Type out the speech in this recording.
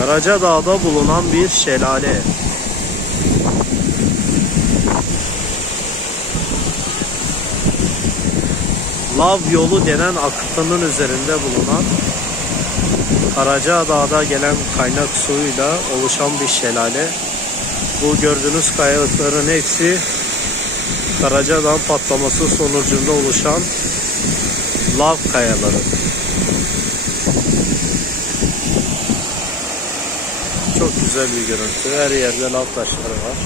Karacadağ'da bulunan bir şelale. Lav yolu denen akıntının üzerinde bulunan, Karacadağ'da gelen kaynak suyuyla oluşan bir şelale. Bu gördüğünüz kayalıkların hepsi Karacadağ patlaması sonucunda oluşan lav kayaları. Çok güzel bir görüntü. Her yerde lav taşları var.